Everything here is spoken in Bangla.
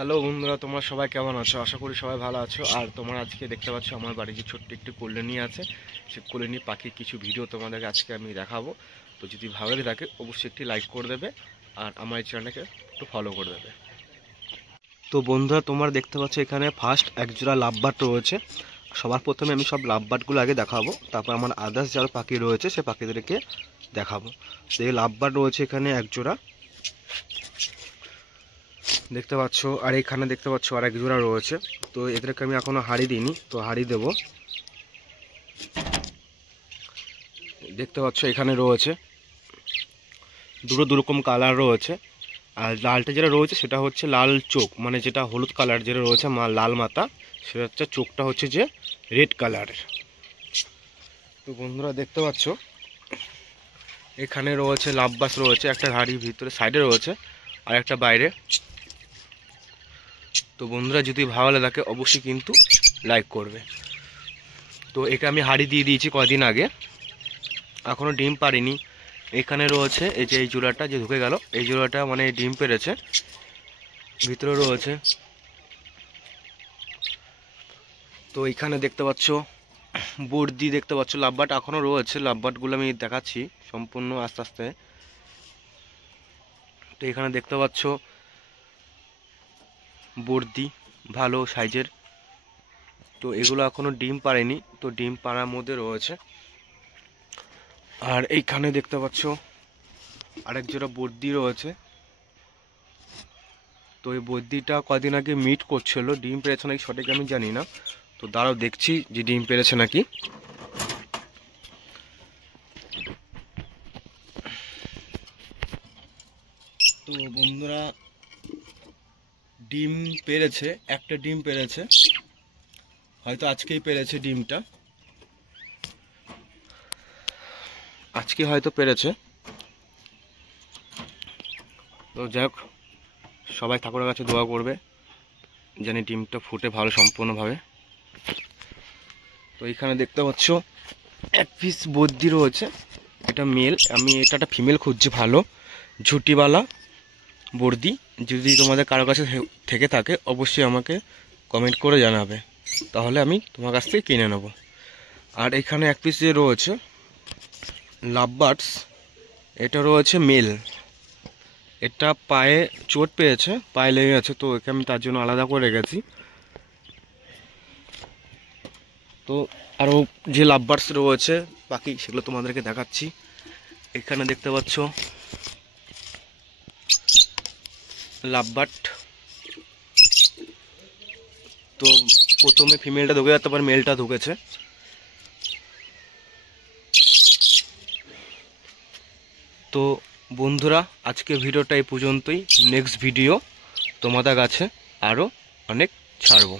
হ্যালো বন্ধুরা, তোমরা সবাই কেমন আছো? আশা করি সবাই ভালো আছো। আর তোমরা আজকে দেখতে পাচ্ছ আমার বাড়ি যে ছোট্ট একটি কল্যাণী আছে, সে কল্যাণী পাখির কিছু ভিডিও তোমাদেরকে আজকে আমি দেখাবো। তো যদি ভালো লাগে থাকে অবশ্যই একটি লাইক করে দেবে আর আমার এই চ্যানেলটাকে একটু ফলো করে দেবে। তো বন্ধুরা, তোমরা দেখতে পাচ্ছ এখানে ফার্স্ট একজোড়া লাভবার্ড রয়েছে। সবার প্রথমে আমি সব লাভবার্ডগুলো আগে দেখাবো, তারপর আমার আদার্স যারা পাখি রয়েছে সে পাখিদেরকে দেখাবো। তো এই লাভবার্ড রয়েছে এখানে একজোড়া দেখতে পাচ্ছ, আর এখানে দেখতে পাচ্ছ আর এক জোড়া রয়েছে। তো এদেরকে আমি এখনো হাড়ি দিইনি, তো হাড়ি দেব। দেখতে পাচ্ছ এখানে রয়েছে দুরকম কালার রয়েছে। আর লালটা যেটা রয়েছে সেটা হচ্ছে লাল চোখ, মানে যেটা হলুদ কালার যেটা রয়েছে লাল মাথা, সেটা হচ্ছে চোখটা হচ্ছে যে রেড কালারের। তো বন্ধুরা দেখতে পাচ্ছ এখানে রয়েছে লাভবাস রয়েছে, একটা হাড়ির ভিতরে সাইডে রয়েছে আর একটা বাইরে। তো বন্ধুরা যদি ভালো লাগে অবশ্যই কিন্তু লাইক করবে। তো একে আমি হাড়ি দিয়ে দিয়েছি কদিন আগে, এখনও ডিম পারিনি। এখানে রয়েছে এই যে এই জোড়াটা যে ঢুকে গেল, এই জোড়াটা মানে ডিম পেরেছে, ভিতরে রয়েছে। তো এখানে দেখতে পাচ্ছ বর্দি, দেখতে পাচ্ছ লাভবার্ড এখনও রয়েছে। লাভবার্ডগুলো আমি দেখাচ্ছি সম্পূর্ণ আস্তে আস্তে। তো এখানে দেখতে পাচ্ছ বর্দি ভালো সাইজের। তো এগুলো এখনও ডিম পারেনি, তো ডিম পাড়ার মধ্যে রয়েছে। আর এইখানে দেখতে পাচ্ছ আরেক জোড়া বর্দি রয়েছে। তো এই বর্দিটা কদিন আগে মিট করছিল, ডিম পেরেছে নাকি সঠিক আমি জানি না। তো দাঁড়াও দেখছি যে ডিম পেরেছে নাকি। তো বন্ধুরা ডিম পেরেছে, একটা ডিম পেরেছে, হয়তো আজকেই পেরেছে ডিমটা, আজকে হয়তো পেরেছে। তো যাই হোক, সবাই ঠাকুরের কাছে দোয়া করবে জানি ডিমটা ফুটে ভালো সম্পূর্ণভাবে। তো এখানে দেখতে পাচ্ছ এক পিস বদ্যি রয়েছে, এটা মেল। আমি এটা একটা ফিমেল খুঁজছি ভালো ঝুটিওয়ালা বর্দি। যদি তোমাদের কারো কাছে থেকে থাকে অবশ্যই আমাকে কমেন্ট করে জানাবে, তাহলে আমি তোমার কাছ থেকে কিনে নেব। আর এখানে এক পিস যে রয়েছে লাভবার্ডস, এটা রয়েছে মেল। এটা পায়ে চোট পেয়েছে, পায়ে লেগে গেছে, তো একে আমি তার জন্য আলাদা করে রেখেছি। তো আরও যে লাভবার্ডস রয়েছে বাকি সেগুলো তোমাদেরকে দেখাচ্ছি। এখানে দেখতে পাচ্ছ লাভবার্ড। তো প্রথমে ফিমেলটা ঢুকে যাচ্ছে, তারপর মেলটা ঢুকেছে। তো বন্ধুরা আজকে ভিডিওটা এই পর্যন্তই। নেক্সট ভিডিও তোমাদের কাছে আরও অনেক ছাড়বো।